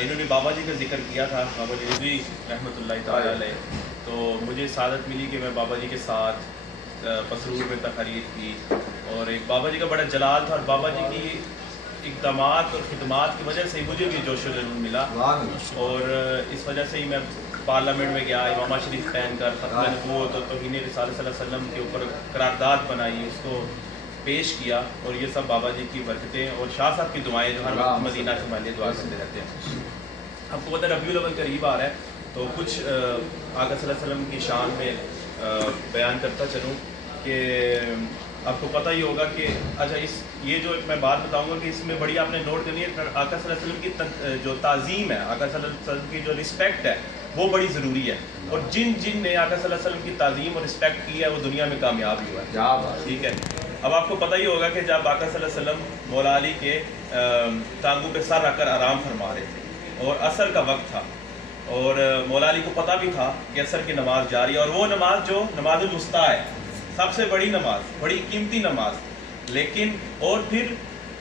انہوں نے بابا جی کا ذکر کیا تھا، بابا جی رضوی رحمۃ اللہ تعالی علیہ، تو مجھے سعادت ملی کہ میں بابا جی کے ساتھ پسرور میں تقریر کی، اور ایک بابا جی کا بڑا جلال تھا، اور بابا جی کی اقدامات اور خدمات کی وجہ سے مجھے بھی جوش و جنون ملا، اور اس وجہ سے ہی میں پارلیمنٹ میں گیا، امامہ شریف پہن کر ختم نبوت اور توہین رسالت صلی اللہ علیہ وسلم کے اوپر قرارداد بنائی، اس کو پیش کیا، اور یہ سب بابا جی کی برکتیں اور شاہ صاحب کی دعائیں جو ہر وقت مدینہ سے ہمارے لیے دعا کرتے رہتے ہیں۔ آپ کو پتہ ہے ربیع الاول قریب آ رہا ہے، تو کچھ آقا صلی اللہ علیہ وسلم کی شان میں بیان کرتا چلوں کہ آپ کو پتہ ہی ہوگا کہ اچھا یہ جو میں بات بتاؤں گا کہ اس میں بڑی آپ نے نوٹ کرنی ہے، آقا صلی اللہ علیہ وسلم کی جو تعظیم ہے، آقا صلی اللہ علیہ وسلم کی جو رسپیکٹ ہے وہ بڑی ضروری ہے، اور جن نے آقا صلی اللہ علیہ وسلم کی تعظیم اور رسپیکٹ کی ہے وہ دنیا میں کامیاب ہی ہوا ہے، ٹھیک ہے۔ اب آپ کو پتہ ہی ہوگا کہ جب آقا صلی اللہ علیہ وسلم مولا علی کے ٹانگوں پہ سر رکھ کر آرام فرما رہے تھے، اور عصر کا وقت تھا، اور مولا علی کو پتہ بھی تھا کہ عصر کی نماز جاری ہے، اور وہ نماز جو نماز الوسطیٰ ہے، سب سے بڑی نماز، بڑی قیمتی نماز، لیکن اور پھر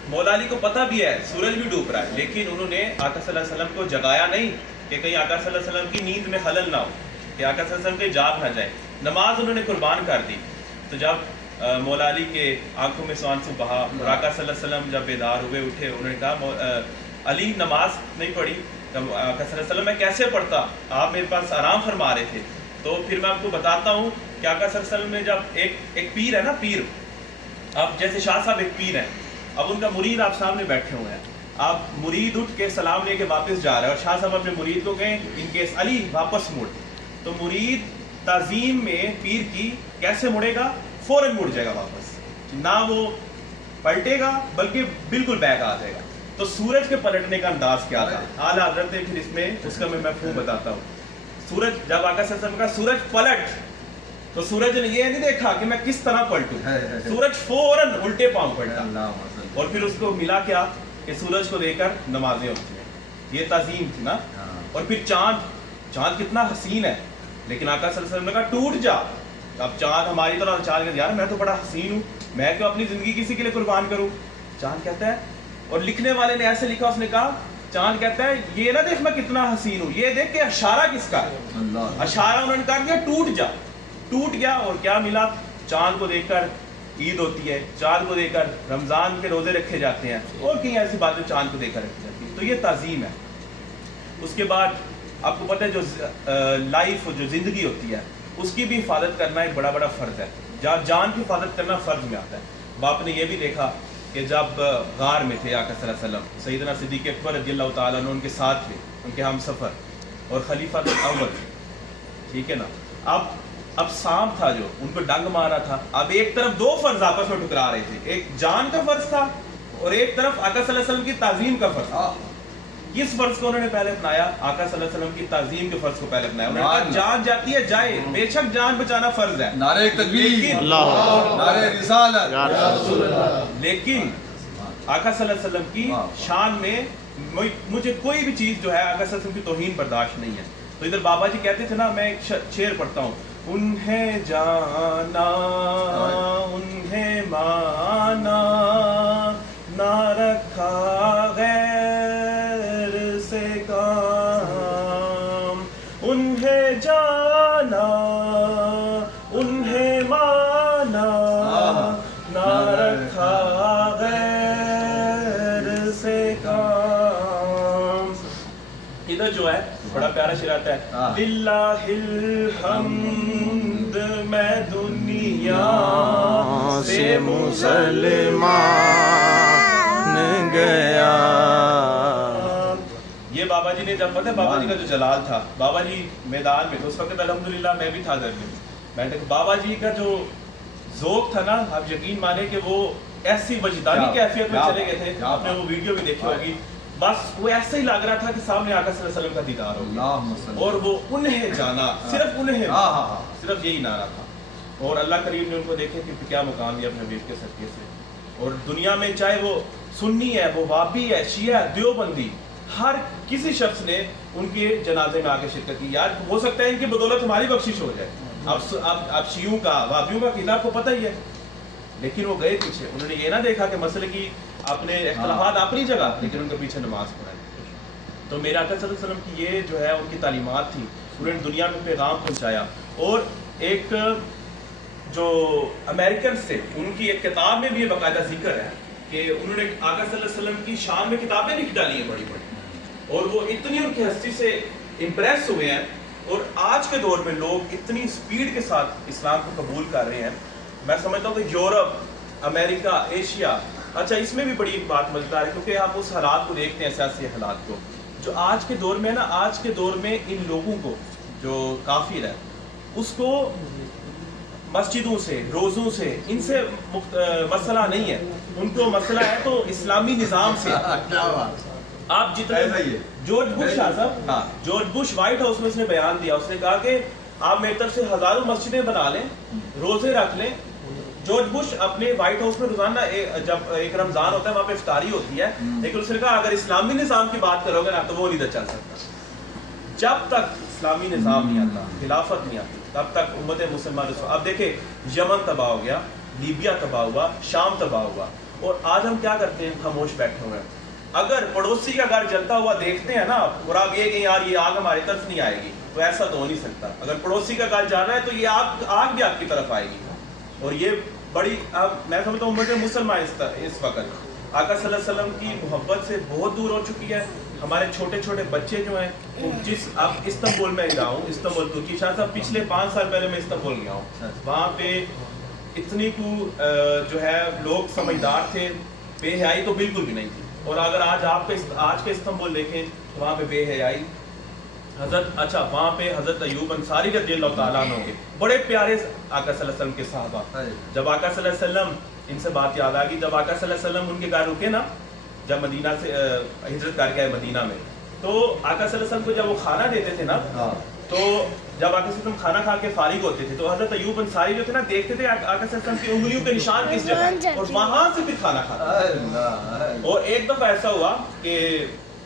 مولا علی کو پتہ بھی ہے سورج بھی ڈوب رہا ہے، لیکن انہوں نے آقا صلی اللہ علیہ وسلم کو جگایا نہیں کہ کہیں آقا صلی اللہ علیہ وسلم کی نیند میں خلل نہ ہو، کہ آقا صلی اللہ علیہ وسلم کے جاگ نہ جائے، نماز انہوں نے قربان کر دی۔ تو جب مولا علی کے آنکھوں میں سے آنسو بہا، اور آقا صلی اللہ علیہ وسلم جب بیدار ہوئے اٹھے، انہوں نے کہا علی نماز نہیں پڑھی، جب آقا صلی اللہ علیہ وسلم میں کیسے پڑھتا، آپ میرے پاس آرام فرما رہے تھے۔ تو پھر میں آپ کو بتاتا ہوں کہ آقا صلی اللہ علیہ وسلم میں جب ایک پیر ہے نا، پیر، اب جیسے شاہ صاحب ایک پیر ہیں، اب ان کا مرید آپ سامنے بیٹھے ہوئے ہیں، اب مرید اٹھ کے سلام لے کے واپس جا رہا ہے، اور شاہ صاحب اپنے مرید کو کہیں ان کیس علی واپس مڑ، تو مرید تعظیم میں پیر کی کیسے مڑے گا، فوراً مڑ جائے گا واپس، نہ وہ پلٹے گا بلکہ بالکل بیک آ جائے گا۔ تو سورج کے پلٹنے کا انداز کیا تھا، اعلیٰ حضرت پھر اس میں اس کا میں مفہوم بتاتا ہوں۔ سورج جب آقا صلی اللہ علیہ وسلم کا سورج پلٹ، تو سورج نے یہ نہیں دیکھا کہ میں کس طرح پلٹوں، سورج فوراً الٹے پاؤں پلٹا، اور پھر اس کو ملا کیا کہ سورج کو دے کر نمازیں ہوتی ہیں، یہ تعظیم تھی نا۔ اور پھر چاند کتنا حسین ہے، لیکن آقا صلی اللہ علیہ وسلم نے کہا ٹوٹ جا۔ اب چاند ہماری طرح چاند کہتا ہے یار میں تو بڑا حسین ہوں، میں کیوں اپنی زندگی کسی کے لیے قربان کروں، چاند کہتا ہے، اور لکھنے والے نے ایسے لکھا، اس نے کہا چاند کہتا ہے یہ نہ دیکھ میں کتنا حسین ہوں، یہ دیکھ کہ اشارہ کس کا ہے، اشارہ انہوں نے کہا کہ ٹوٹ جا، ٹوٹ گیا، اور کیا ملا، چاند کو دیکھ کر عید ہوتی ہے، چاند کو دیکھ کر رمضان کے روزے رکھے جاتے ہیں، اور کئی ایسی باتیں چاند کو دیکھ کر رکھی جاتی ہیں، تو یہ تعظیم ہے۔ اس کے بعد آپ کو پتہ ہے جو لائف جو زندگی ہوتی ہے اس کی بھی حفاظت کرنا ایک بڑا فرض ہے، جان کی حفاظت کرنا فرض میں آتا ہے۔ باپ نے یہ بھی دیکھا کہ جب غار میں تھے آقا صلی اللہ علیہ وسلم، سیدنا صدیق اکبر رضی اللہ تعالیٰ عنہ ان کے ساتھ تھے، ان کے ہم سفر، اور خلیفہ اول، ٹھیک ہے نا۔ اب سانپ تھا جو ان کو ڈنگ مارا تھا، اب ایک طرف دو فرض آپس میں ٹکرا رہے تھے، ایک جان کا فرض تھا اور ایک طرف آقا صلی اللہ علیہ وسلم کی تعظیم کا فرض تھا۔ کس فرض کو انہوں نے پہلے اپنایا، آقا صلی اللہ علیہ وسلم کی تعظیم کے فرض کو پہلے اپنایا، انہوں نے کہا جان جاتی ہے جائے، بے شک جان بچانا فرض ہے، نعرہ تکبیر، نعرہ رسالت، لیکن آقا صلی اللہ علیہ وسلم کی شان میں مجھے کوئی بھی چیز جو ہے آقا صلی اللہ علیہ وسلم کی توہین برداشت نہیں ہے۔ تو ادھر بابا جی کہتے تھے نا، میں ایک شعر پڑھتا ہوں، انہیں جانا انہیں مانا نہ رکھا غیر سے کام، انہیں جانا انہیں مانا نہ رکھا غیر سے کام۔ ادھر جو ہے بڑا پیارا شعر آتا ہے، للہ الحمد میں دنیا سے مسلمان گیا۔ یہ بابا جی نے جب پتہ ہے بابا جی کا جو جلال تھا، بابا جی میدان میں تو اس وقت الحمدللہ میں بھی تھا در میں، بابا جی کا جو ذوق تھا نا، آپ یقین مانیں کہ وہ ایسی وجدانی کیفیت میں چلے گئے تھے، آپ نے وہ ویڈیو بھی دیکھی ہوگی، بس وہ ایسے ہی لگ رہا تھا کہ سامنے آقا صلی اللہ علیہ وسلم کا دیدار ہو گیا، اور وہ انہیں جانا، صرف انہیں، صرف یہی نعرہ تھا، اور اللہ کریم نے ان کو دیکھے کہ کیا مقام دیا اپنے حبیب کے صدقے سے۔ اور دنیا میں چاہے وہ سنی ہے، وہ وابی ہے، شیعہ ہے، دیوبندی، ہر کسی شخص نے ان کے جنازے میں آ کے شرکت کی۔ یار ہو سکتا ہے ان کی بدولت ہماری بخشش ہو جائے، اب شیعوں کا وابیوں کا کتاب کو پتہ ہی ہے، لیکن وہ گئے پیچھے، انہوں نے یہ نہ دیکھا کہ مسئلے کی اپنے اختلافات اپنی جگہ، لیکن ان کے پیچھے نماز پڑھائی۔ تو میرے آقا صلی اللہ علیہ وسلم کی یہ جو ہے ان کی تعلیمات تھی، انہوں نے دنیا میں پیغام پہنچایا. اور ایک جو امریکنس تھے ان کی ایک کتاب میں بھی یہ باقاعدہ ذکر ہے کہ انہوں نے آقا صلی اللہ علیہ وسلم کی شان میں کتابیں لکھ ڈالی ہیں بڑی بڑی، اور وہ اتنی ان کی ہستی سے امپریس ہوئے ہیں. اور آج کے دور میں لوگ اتنی سپیڈ کے ساتھ اسلام کو قبول کر رہے ہیں. میں سمجھتا ہوں کہ یورپ، امریکہ، ایشیا، اچھا اس میں بھی بڑی ایک بات مزیدار ہے کیونکہ آپ اس حالات کو دیکھتے ہیں، سیاسی حالات کو جو آج کے دور میں نا، آج کے دور میں ان لوگوں کو جو کافر ہے اس کو مسجدوں سے، روزوں سے، ان سے مسئلہ نہیں ہے. ان کو مسئلہ ہے تو اسلامی نظام سے. آپ جتنے جارج بش صاحب، جارج بش وائٹ ہاؤس میں اس نے بیان دیا، اس نے کہا کہ آپ میری طرف سے ہزاروں مسجدیں بنا لیں، روزے رکھ لیں. جارج بش اپنے وائٹ ہاؤس میں روزانہ جب ایک رمضان ہوتا ہے وہاں پہ افطاری ہوتی ہے، لیکن اس نے کہا اگر اسلامی نظام کی بات کرو گے نا تو وہ نہیں چل سکتا. جب تک اسلامی نظام نہیں آتا، خلافت نہیں آتی، تب تک امت مسلمان. اب دیکھیں یمن تباہ ہو گیا، لیبیا تباہ ہوا، شام تباہ ہوا، اور آج ہم کیا کرتے ہیں؟ خاموش بیٹھے ہوئے ہیں. اگر پڑوسی کا گھر جلتا ہوا دیکھتے ہیں نا اور آپ یہ کہ یار یہ آگ ہماری طرف نہیں آئے گی، تو ایسا تو ہو نہیں سکتا. اگر پڑوسی کا گھر جا رہا ہے تو یہ آگ بھی آپ کی طرف آئے گی. اور یہ بڑی میں سمجھتا ہوں امت مسلمان اس وقت آقا صلی اللہ علیہ وسلم کی محبت سے بہت دور ہو چکی ہے. ہمارے چھوٹے چھوٹے بچے جو ہیں اب استنبول میں گیا ہوں، استنبول ترکی. شاہ صاحب پچھلے 5 سال پہلے میں استنبول گیا ہوں، وہاں پہ اتنی کو جو ہے لوگ سمجھدار تھے، بے حیائی تو بالکل بھی نہیں تھی. اور اگر آج کے استنبول دیکھیں تو وہاں پہ بے حیائی وہاں پہ حضرت ایوب انصاری رضی اللہ تعالیٰ عنہ کے بڑے پیارے آقا صلی اللہ علیہ وسلم کے صحابہ. جب آقا صلی اللہ علیہ وسلم، ان سے بات یاد آ گئی، جب آقا صلی اللہ علیہ وسلم ان کے گھر رکے نا، جب مدینہ سے ہجرت کر کے آئے مدینہ میں، تو آقا صلی اللہ علیہ وسلم کو جب وہ کھانا دیتے تھے نا، تو جب آقا صلی اللہ علیہ وسلم کھانا کھا کے فارغ ہوتے تھے تو حضرت ایوب انصاری جو تھے نا دیکھتے تھے آقا صلی اللہ علیہ وسلم کی انگلیوں کے نشان کس جگہ ہے، اور وہاں سے پھر کھانا کھاتے. اور ایک دفعہ ایسا ہوا کہ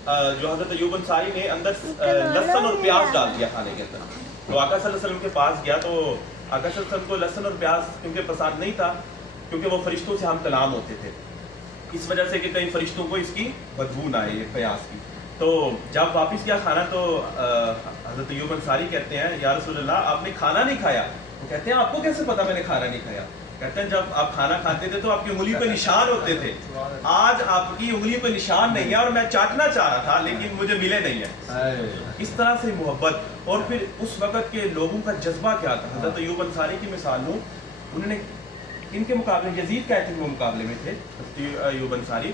جو حضرت ایوب انصاری نے اندر لہسن اور پیاز ڈال دیا کھانے کے اندر. تو آقا صلی اللہ علیہ وسلم کے پاس گیا تو آقا صلی اللہ علیہ وسلم کو لہسن اور پیاز کیونکہ پسند نہیں تھا، کیونکہ وہ فرشتوں سے ہم کلام ہوتے تھے، اس وجہ سے کہ کئی فرشتوں کو اس کی بدبو نہ آئے پیاز کی. تو جب واپس گیا کھانا تو حضرت ایوب انصاری کہتے ہیں یا رسول اللہ آپ نے کھانا نہیں کھایا. وہ کہتے ہیں آپ کو کیسے پتا میں نے کھانا نہیں کھایا؟ کہتے ہیں جب آپ کھانا کھاتے تھے تو آپ کی انگلی پہ نشان ہوتے تھے، آج آپ کی انگلی پہ نشان نہیں ہے اور میں چاٹنا چاہ رہا تھا لیکن مجھے ملے نہیں ہے. اس طرح سے محبت. اور پھر اس وقت کے لوگوں کا جذبہ کیا تھا. حضرت ایوب انصاری کی مثال لوں، انہوں نے ان کے مقابلے یزید کہتے ہیں وہ مقابلے میں تھے ایوب انصاری،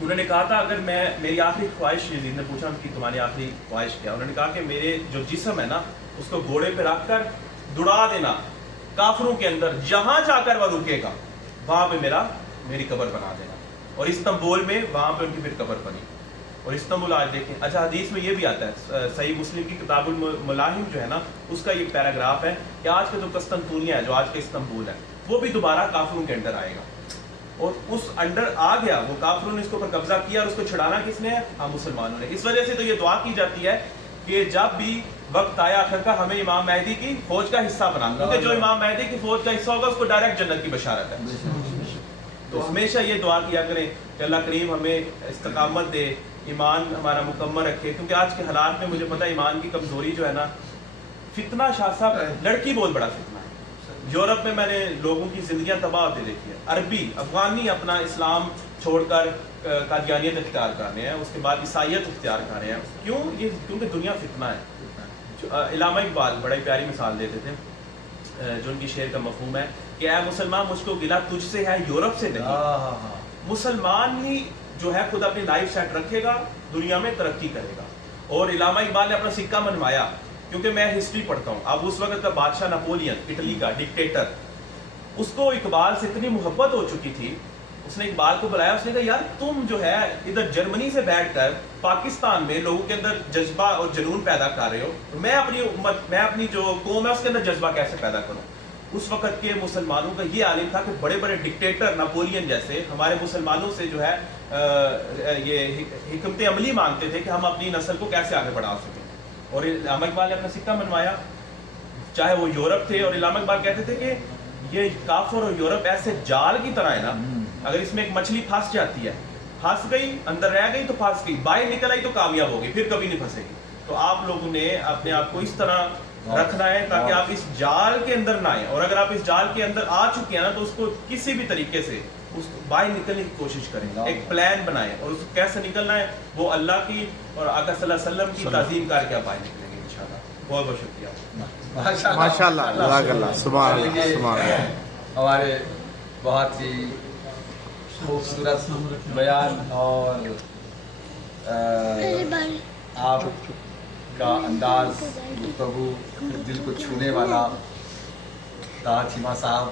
انہوں نے کہا تھا اگر میری آخری خواہش، یزید نے پوچھا کہ تمہاری آخری خواہش کیا؟ انہوں نے کہا کہ میرے جو جسم ہے نا اس کو گھوڑے پہ رکھ کر دوڑا دینا کافروں کے اندر، جہاں جا کر وہ رکے گا وہاں پہ میری قبر بنا دینا. اور استنبول میں وہاں پہ ان کی پھر قبر بنی. اور استنبول آج دیکھیں، اچھا حدیث میں یہ بھی آتا ہے، صحیح مسلم کی کتاب الملاحم جو ہے نا اس کا یہ پیراگراف ہے کہ آج کا جو قسطنطنیہ ہے، جو آج کا استنبول ہے، وہ بھی دوبارہ کافروں کے انڈر آئے گا. اور اس انڈر آ گیا، وہ کافروں نے اس کے اوپر قبضہ کیا، اور اس کو چھڑانا کس نے ہے؟ ہم مسلمانوں نے. اس وجہ سے تو یہ دعا کی جاتی ہے کہ جب بھی وقت آیا آخر کا ہمیں امام مہدی کی فوج کا حصہ بنا، کیونکہ جو امام مہدی کی فوج کا حصہ ہوگا اس کو ڈائریکٹ جنت کی بشارت ہے. تو ہمیشہ یہ دعا کیا کریں کہ اللہ کریم ہمیں استقامت دے، ایمان ہمارا مکمل رکھے. کیونکہ آج کے حالات میں مجھے پتا ہے ایمان کی کمزوری جو ہے نا، فتنہ شاہ صاحب لڑکی بہت بڑا فتنہ ہے. یورپ میں نے لوگوں کی زندگیاں تباہ ہوتے دیکھی ہے. عربی افغانی اپنا اسلام چھوڑ کر قادیانیت اختیار کر رہے ہیں، اس کے بعد عیسائیت اختیار کر رہے ہیں. کیونکہ دنیا فتنہ ہے. علامہ اقبال بڑی پیاری مثال دیتے تھے، جو ان کی شعر کا مفہوم ہے کہ اے مسلمان مجھ کو گلہ تجھ سے ہے یورپ سے نہیں. مسلمان ہی جو ہے خود اپنی لائف سیٹ رکھے گا، دنیا میں ترقی کرے گا. اور علامہ اقبال نے اپنا سکہ منوایا، کیونکہ میں ہسٹری پڑھتا ہوں. اب اس وقت کا بادشاہ نپولین اٹلی کا ڈکٹیٹر، اس کو اقبال سے اتنی محبت ہو چکی تھی، اس نے اقبال کو بلایا، اس نے کہا یار تم جو ہے ادھر جرمنی سے بیٹھ کر پاکستان میں لوگوں کے اندر جذبہ اور جنون پیدا کر رہے ہو، میں اپنی امت، میں اپنی جو قوم ہے اس کے اندر جذبہ کیسے پیدا کروں. اس وقت کے مسلمانوں کا یہ عالم تھا کہ بڑے بڑے ڈکٹیٹر نپولین جیسے ہمارے مسلمانوں سے جو ہے یہ حکمت عملی مانگتے تھے کہ ہم اپنی نسل کو کیسے آگے بڑھا سکیں. اور علامہ اقبال نے اپنا سکہ منوایا، چاہے وہ یورپ تھے. اور علامہ اقبال کہتے تھے کہ یہ کافر اور یورپ ایسے جال کی طرح ہے نا، اگر اس میں ایک مچھلی پھنس جاتی ہے پھنس گئی اندر رہ گئی تو پھنس گئی, باہر نکل آئی تو کامیاب ہوگی, پھر کبھی نہیں پھنسے گی. تو آپ لوگوں نے اپنے آپ کو اس طرح رکھنا ہے تاکہ آپ اس جال کے اندر نہ آئیں, اور اگر آپ اس جال کے اندر آ چکے ہیں نا تو اس کو کسی بھی طریقے سے اس باہر نکلنے کی کوشش کریں, ایک پلان بنائیں, اور اس کو کیسے نکلنا ہے وہ اللہ کی اور آقا صلی اللہ علیہ وسلم کی تعظیم کر کے آپ باہر نکلیں گے انشاءاللہ. بہت بہت شکریہ. ماشاءاللہ, جزاک اللہ, سبحان اللہ, سبحان اللہ. ہمارے بہت ہی خوبصورت بیان اور آپ کا انداز گفتگو دل کو چھونے والا. طاہر چیمہ صاحب